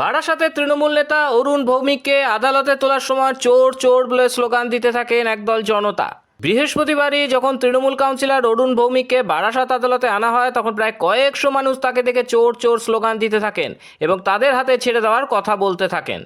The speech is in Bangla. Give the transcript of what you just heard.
বারাসাতে তৃণমূল নেতা অরুণ ভৌমিককে আদালতে তোলার সময় চোর চোর বলে স্লোগান দিতে থাকেন একদল জনতা। বৃহস্পতিবারই যখন তৃণমূল কাউন্সিলর অরুণ ভৌমিককে বারাসাত আদালতে আনা হয়, তখন প্রায় কয়েকশো মানুষ তাকে দেখে চোর চোর স্লোগান দিতে থাকেন এবং তাদের হাতে ছেড়ে দেওয়ার কথা বলতে থাকেন।